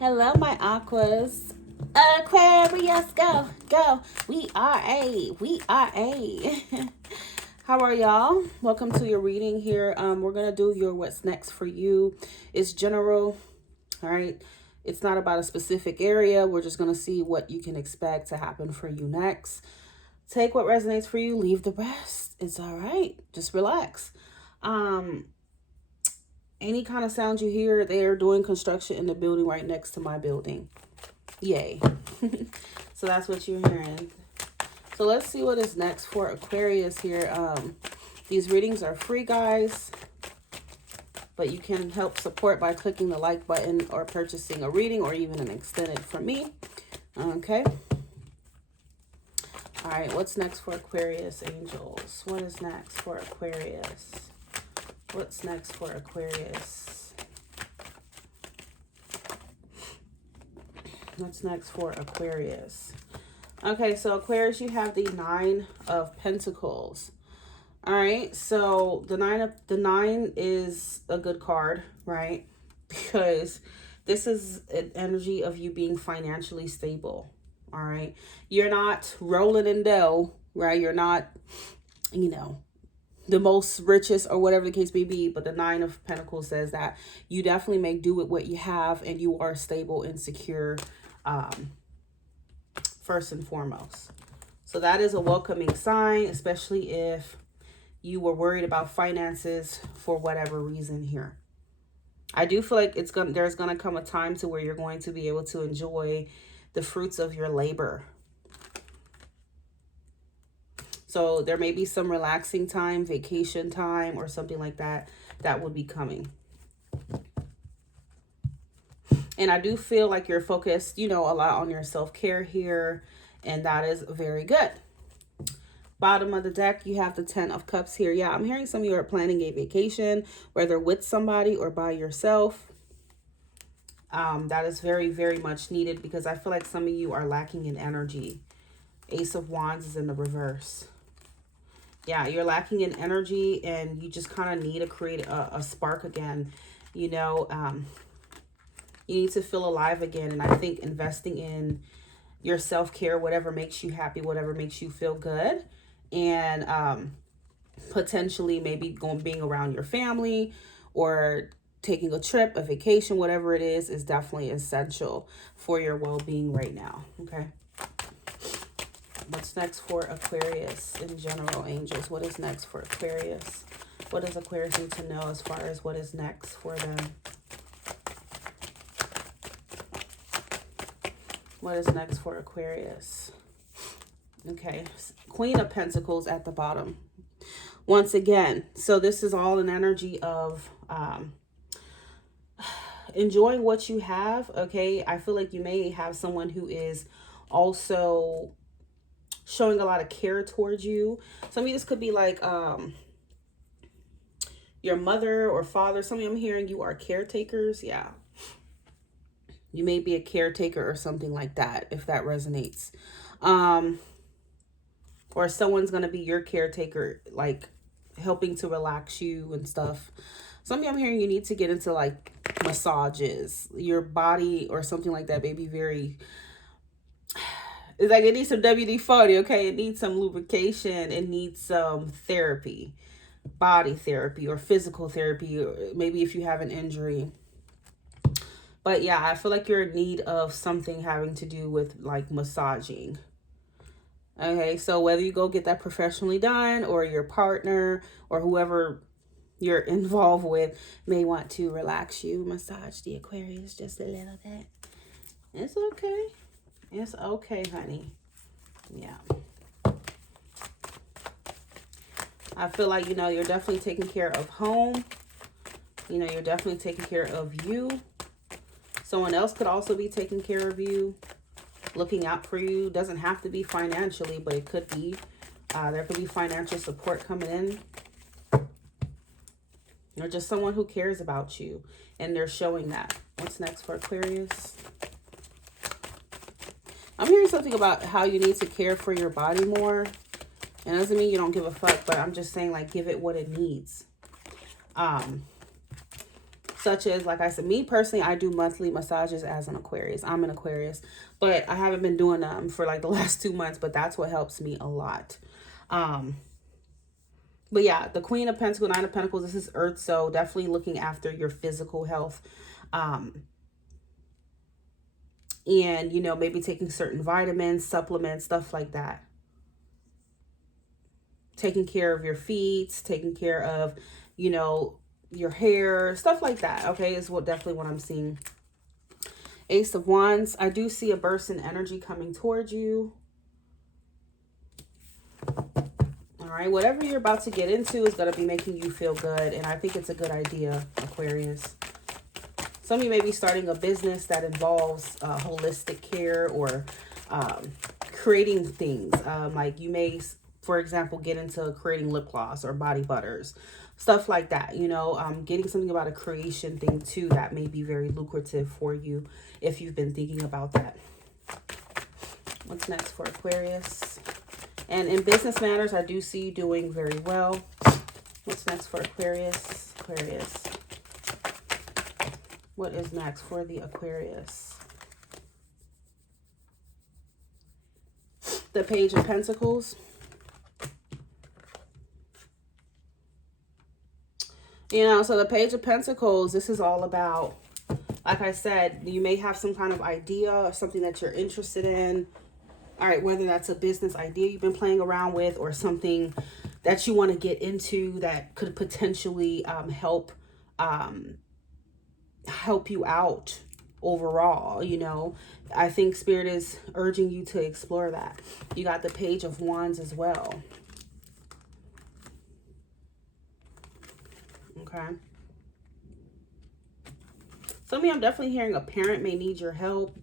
Hello, my aquas. Aquarius, go, go. We are a. How are y'all? Welcome to your reading here. We're gonna do your what's next for you. It's general, all right. It's not about a specific area. We're just gonna see what you can expect to happen for you next. Take what resonates for you. Leave the rest. It's all right. Just relax. Um, any kind of sound you hear, they're doing construction in the building right next to my building. Yay. So that's what you're hearing. So let's see what is next for Aquarius here. These readings are free, guys, but you can help support by clicking the like button or purchasing a reading or even an extended from me. Okay. All right, what's next for Aquarius, angels? What is next for Aquarius? What's next for Aquarius? What's next for Aquarius? Okay, so Aquarius, you have the Nine of Pentacles. All right, so the nine is a good card, right? Because this is an energy of you being financially stable. All right, you're not rolling in dough, right? You're not, the most richest or whatever the case may be, but the Nine of Pentacles says that you definitely make do with what you have and you are stable and secure, first and foremost. So that is a welcoming sign, especially if you were worried about finances for whatever reason here. I do feel like there's gonna come a time to where you're going to be able to enjoy the fruits of your labor. So there may be some relaxing time, vacation time, or something like that that would be coming. And I do feel like you're focused, a lot on your self-care here, and that is very good. Bottom of the deck, you have the Ten of Cups here. Yeah, I'm hearing some of you are planning a vacation, whether with somebody or by yourself. That is very, very much needed because I feel like some of you are lacking in energy. Ace of Wands is in the reverse. Yeah, you're lacking in energy and you just kind of need to create a spark again. You need to feel alive again. And I think investing in your self-care, whatever makes you happy, whatever makes you feel good, and potentially maybe being around your family or taking a trip, a vacation, whatever it is definitely essential for your well-being right now. Okay. What's next for Aquarius in general, angels? What is next for Aquarius? What does Aquarius need to know as far as what is next for them? What is next for Aquarius? Okay, Queen of Pentacles at the bottom. Once again, so this is all an energy of enjoying what you have, okay? I feel like you may have someone who is also showing a lot of care towards you. Some of you, this could be like your mother or father. Some of you, I'm hearing you are caretakers. Yeah. You may be a caretaker or something like that, if that resonates. Or someone's going to be your caretaker, like helping to relax you and stuff. Some of you, I'm hearing you need to get into like massages. Your body or something like that may be very... It's like it needs some WD-40, okay? It needs some lubrication. It needs some therapy, body therapy or physical therapy, or maybe if you have an injury. But yeah, I feel like you're in need of something having to do with like massaging. Okay, so whether you go get that professionally done or your partner or whoever you're involved with may want to relax you, massage the Aquarius just a little bit. It's okay. It's okay, honey. Yeah. I feel like, you're definitely taking care of home. You're definitely taking care of you. Someone else could also be taking care of you, looking out for you. Doesn't have to be financially, but it could be. There could be financial support coming in. Or just someone who cares about you. And they're showing that. What's next for Aquarius? I'm hearing something about how you need to care for your body more. And it doesn't mean you don't give a fuck, but I'm just saying, like, give it what it needs. such as, like I said, me personally, I do monthly massages as an Aquarius. I'm an Aquarius, but I haven't been doing them for like the last 2 months, but that's what helps me a lot. But yeah, the Queen of Pentacles, Nine of Pentacles, this is Earth, so definitely looking after your physical health. And, you know, maybe taking certain vitamins, supplements, stuff like that. Taking care of your feet, taking care of, you know, your hair, stuff like that, okay, is definitely what I'm seeing. Ace of Wands, I do see a burst in energy coming towards you. All right, whatever you're about to get into is going to be making you feel good, and I think it's a good idea, Aquarius. Some of you may be starting a business that involves holistic care or creating things. Like you may, for example, get into creating lip gloss or body butters, stuff like that. You know, getting something about a creation thing too that may be very lucrative for you if you've been thinking about that. What's next for Aquarius? And in business matters, I do see you doing very well. What's next for Aquarius? Aquarius. What is next for the Aquarius? The Page of Pentacles. You know, so the Page of Pentacles, this is all about, like I said, you may have some kind of idea or something that you're interested in. All right, whether that's a business idea you've been playing around with or something that you want to get into that could potentially help you out overall. You know, I think Spirit is urging you to explore that. You got the Page of Wands as well. Okay. Some of you, I'm definitely hearing a parent may need your help.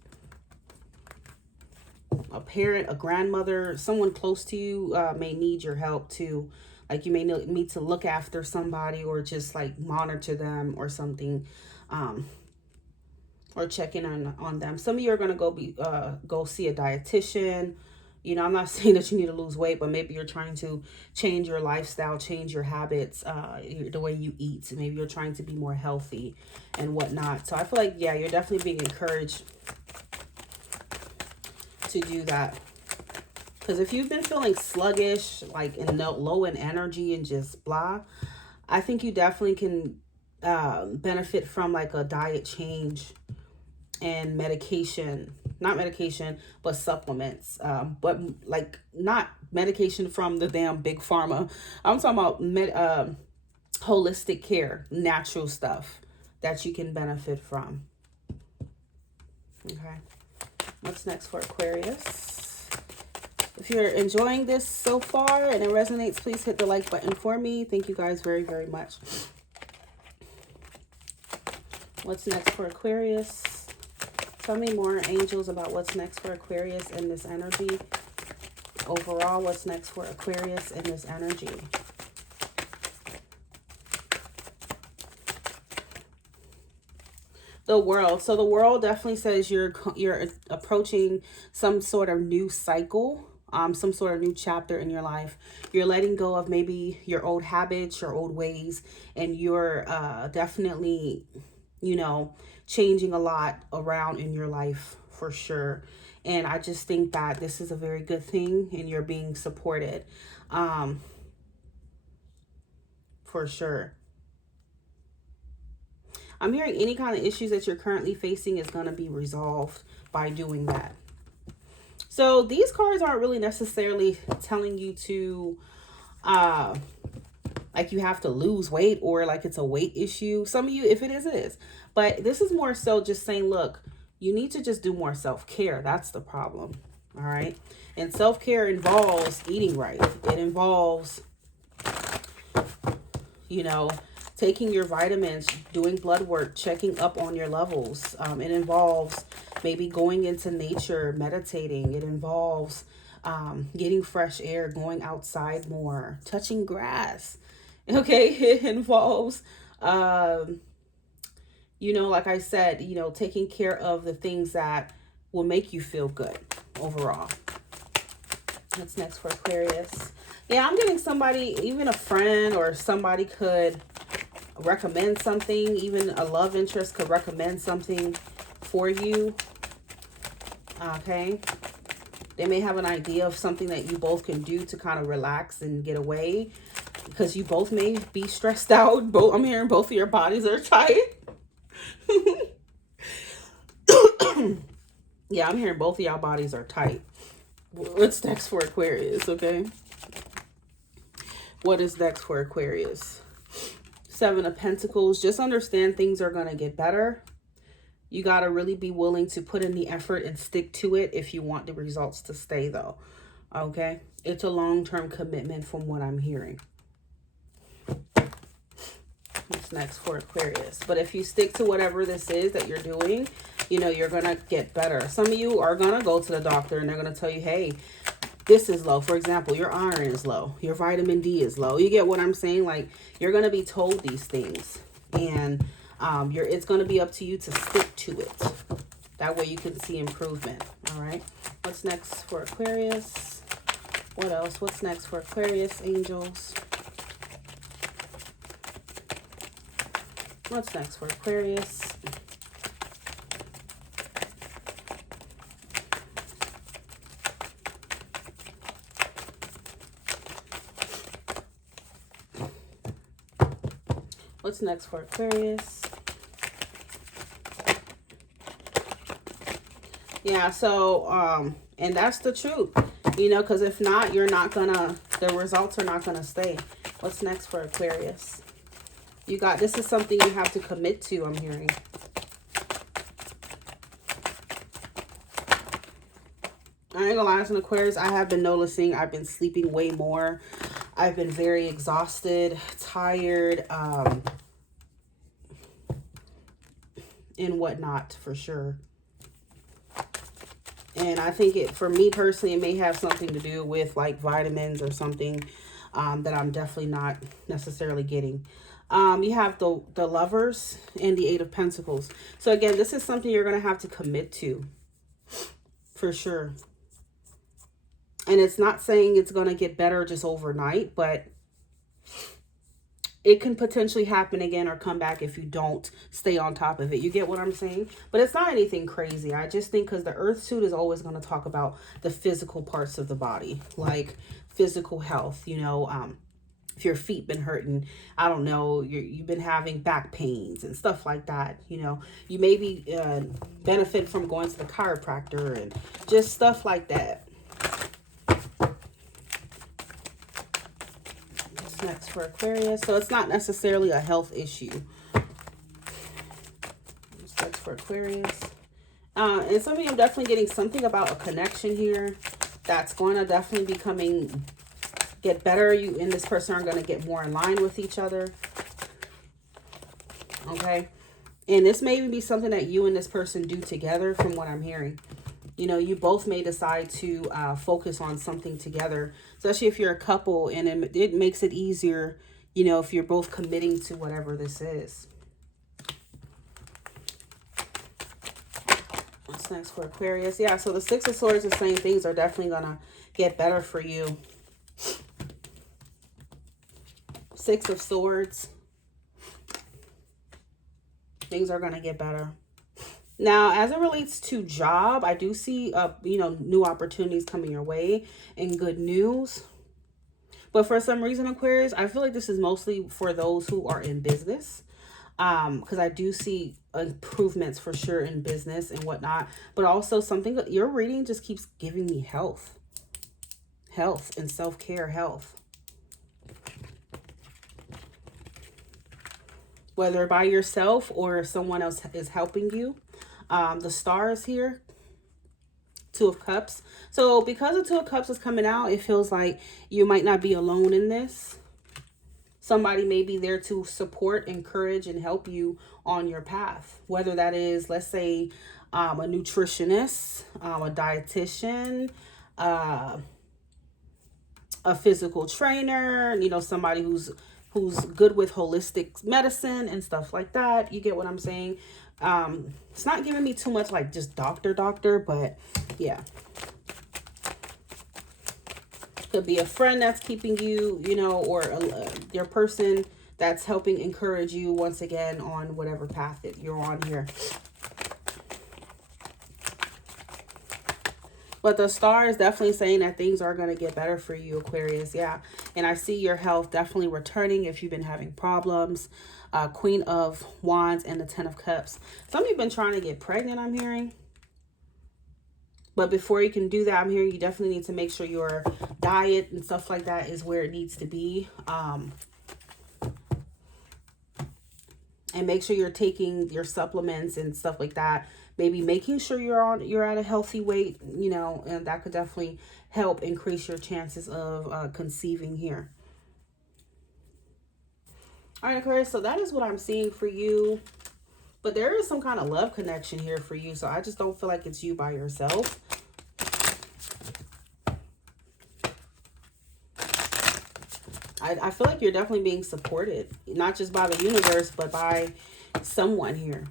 A parent, a grandmother, someone close to you may need your help too. Like you may need to look after somebody or just like monitor them or something. Or check in on them. Some of you are going to go see a dietitian. You know, I'm not saying that you need to lose weight, but maybe you're trying to change your lifestyle, change your habits, the way you eat. Maybe you're trying to be more healthy and whatnot. So I feel like, yeah, you're definitely being encouraged to do that. Because if you've been feeling sluggish, like low in energy and just blah, I think you definitely can benefit from like a diet change and medication. Not medication, but supplements. But like not medication from the damn big pharma. I'm talking about holistic care, natural stuff that you can benefit from. Okay. What's next for Aquarius? If you're enjoying this so far and it resonates, please hit the like button for me. Thank you guys very, very much. What's next for Aquarius? Tell me more, angels, about what's next for Aquarius in this energy. Overall, what's next for Aquarius in this energy? The World. So the World definitely says you're approaching some sort of new cycle, some sort of new chapter in your life. You're letting go of maybe your old habits, your old ways, and you're definitely, you know, changing a lot around in your life for sure. And I just think that this is a very good thing and you're being supported for sure. I'm hearing any kind of issues that you're currently facing is going to be resolved by doing that. So these cards aren't really necessarily telling you to like you have to lose weight or like it's a weight issue. Some of you, if it is, it is. But this is more so just saying, look, you need to just do more self-care. That's the problem. All right. And self-care involves eating right. It involves, you know, taking your vitamins, doing blood work, checking up on your levels. It involves maybe going into nature, meditating. It involves getting fresh air, going outside more, touching grass. Okay, it involves, you know, like I said, you know, taking care of the things that will make you feel good overall. What's next for Aquarius? Yeah, I'm getting somebody, even a friend or somebody could recommend something. Even a love interest could recommend something for you. Okay. They may have an idea of something that you both can do to kind of relax and get away, because you both may be stressed out. I'm hearing both of your bodies are tight. Yeah, I'm hearing both of y'all bodies are tight. What's next for Aquarius, okay? What is next for Aquarius? Seven of Pentacles. Just understand things are going to get better. You got to really be willing to put in the effort and stick to it if you want the results to stay, though. Okay? It's a long-term commitment from what I'm hearing. What's next for Aquarius? But if you stick to whatever this is that you're doing, you know, you're going to get better. Some of you are going to go to the doctor and they're going to tell you, hey, this is low. For example, your iron is low. Your vitamin D is low. You get what I'm saying? Like, you're going to be told these things. And it's going to be up to you to stick to it. That way you can see improvement. All right. What's next for Aquarius? What else? What's next for Aquarius, angels? What's next for Aquarius? What's next for Aquarius? Yeah, so, and that's the truth, you know, because if not, you're not gonna, the results are not gonna stay. What's next for Aquarius? You got, this is something you have to commit to, I'm hearing. I ain't gonna lie, as an Aquarius, I have been noticing I've been sleeping way more. I've been very exhausted, tired, and whatnot, for sure. And I think it, for me personally, it may have something to do with like vitamins or something that I'm definitely not necessarily getting. You have the Lovers and the Eight of Pentacles. So again, this is something you're going to have to commit to, for sure. And it's not saying it's going to get better just overnight, but it can potentially happen again or come back if you don't stay on top of it. You get what I'm saying? But it's not anything crazy. I just think because the Earth suit is always going to talk about the physical parts of the body, like physical health, you know, if your feet been hurting, I don't know, you've been having back pains and stuff like that, you know, you maybe benefit from going to the chiropractor and just stuff like that. What's next for Aquarius? So it's not necessarily a health issue. What's next for Aquarius? And some of you are definitely getting something about a connection here that's going to definitely be get better. You and this person are going to get more in line with each other. Okay. And this may even be something that you and this person do together, from what I'm hearing. You know, you both may decide to focus on something together, especially if you're a couple, and it makes it easier, you know, if you're both committing to whatever this is. What's next for Aquarius? Yeah, so the Six of Swords is saying things are definitely going to get better for you. Six of Swords. Things are going to get better. Now, as it relates to job, I do see, you know, new opportunities coming your way and good news. But for some reason, Aquarius, I feel like this is mostly for those who are in business. Because I do see improvements for sure in business and whatnot. But also something that your reading just keeps giving me health. Health and self-care health. Whether by yourself or someone else is helping you. The stars here. Two of Cups. So because the Two of Cups is coming out, it feels like you might not be alone in this. Somebody may be there to support, encourage, and help you on your path. Whether that is, let's say, a nutritionist, a dietitian, a physical trainer, you know, somebody who's good with holistic medicine and stuff like that. You get what I'm saying? It's not giving me too much like just doctor, but yeah. Could be a friend that's keeping you, you know, or your person that's helping encourage you once again on whatever path that you're on here. But the star is definitely saying that things are going to get better for you, Aquarius. Yeah. And I see your health definitely returning if you've been having problems. Queen of Wands and the Ten of Cups. Some of you have been trying to get pregnant, I'm hearing. But before you can do that, I'm hearing you definitely need to make sure your diet and stuff like that is where it needs to be. And make sure you're taking your supplements and stuff like that. Maybe making sure you're at a healthy weight, you know, and that could definitely help increase your chances of conceiving here. All right, Aquarius, so that is what I'm seeing for you. But there is some kind of love connection here for you. So I just don't feel like it's you by yourself. I feel like you're definitely being supported, not just by the universe, but by someone here.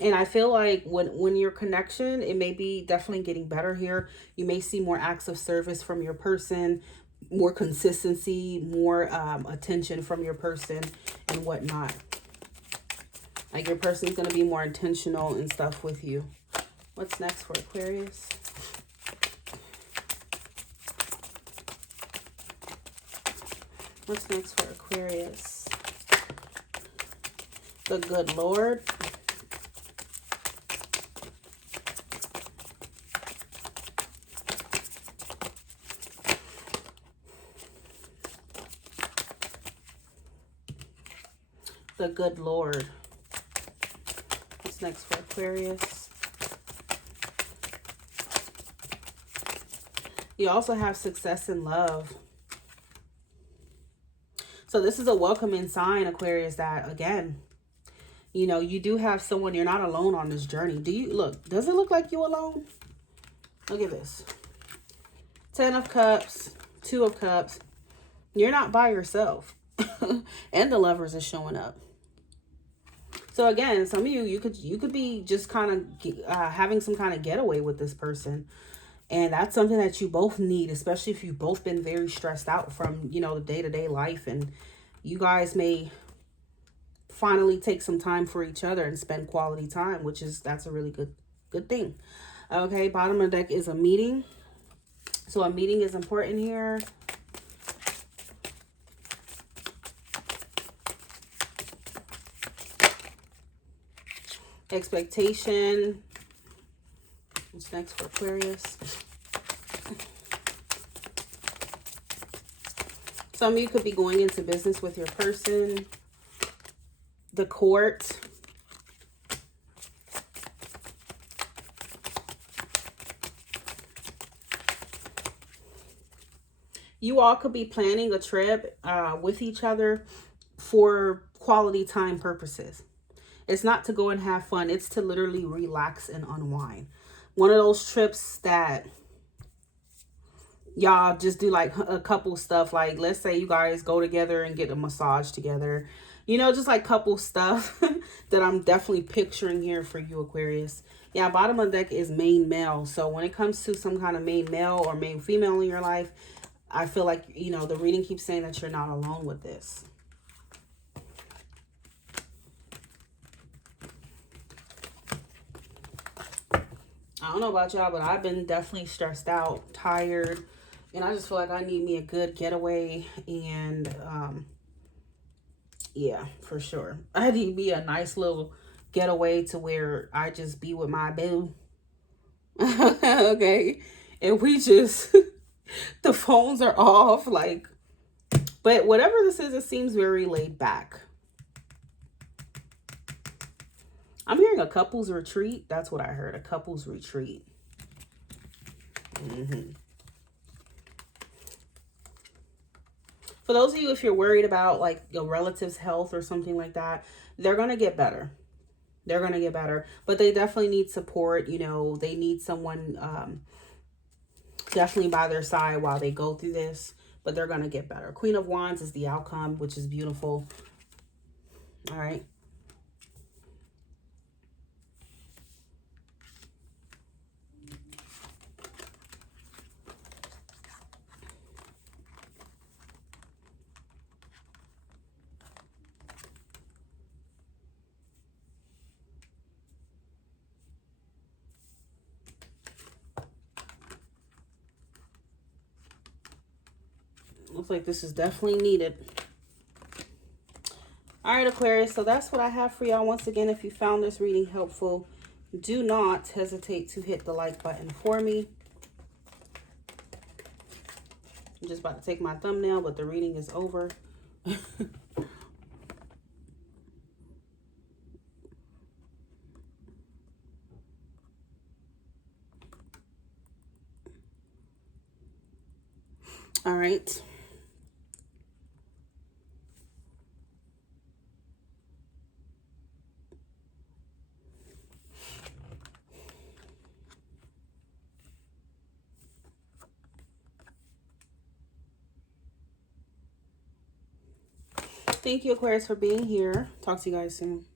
And I feel like when your connection, it may be definitely getting better here. You may see more acts of service from your person, more consistency, more attention from your person and whatnot. Like your person's going to be more intentional and stuff with you. What's next for Aquarius? What's next for Aquarius? The good Lord. The good Lord. What's next for Aquarius? You also have success in love. So this is a welcoming sign, Aquarius, that again, you know, you do have someone, you're not alone on this journey. Does it look like you alone? Look at this. 10 of Cups, 2 of Cups. You're not by yourself. And the Lovers is showing up. So again, some of you could be just kind of having some kind of getaway with this person. And that's something that you both need, especially if you've both been very stressed out from, you know, the day-to-day life. And you guys may finally take some time for each other and spend quality time, that's a really good thing. Okay, bottom of the deck is a meeting. So a meeting is important here. Expectation. What's next for Aquarius? Some of you could be going into business with your person. The Court. You all could be planning a trip with each other for quality time purposes. It's not to go and have fun. It's to literally relax and unwind. One of those trips that y'all just do like a couple stuff. Like let's say you guys go together and get a massage together. You know, just like couple stuff that I'm definitely picturing here for you, Aquarius. Yeah, bottom of the deck is main male. So when it comes to some kind of main male or main female in your life, I feel like, you know, the reading keeps saying that you're not alone with this. I don't know about y'all, but I've been definitely stressed out, tired, and I just feel like I need me a good getaway. And yeah, for sure, I need me a nice little getaway to where I just be with my boo. Okay, and we just the phones are off, like, but whatever this is, it seems very laid back. I'm hearing a couples retreat. That's what I heard. A couples retreat. For those of you, if you're worried about like your relative's health or something like that, they're going to get better. They're going to get better. But they definitely need support. You know, they need someone definitely by their side while they go through this. But they're going to get better. Queen of Wands is the outcome, which is beautiful. All right. Looks like this is definitely needed. All right, Aquarius, so that's what I have for y'all. Once again, if you found this reading helpful, do not hesitate to hit the like button for me. I'm just about to take my thumbnail, but the reading is over. All right. Thank you, Aquarius, for being here. Talk to you guys soon.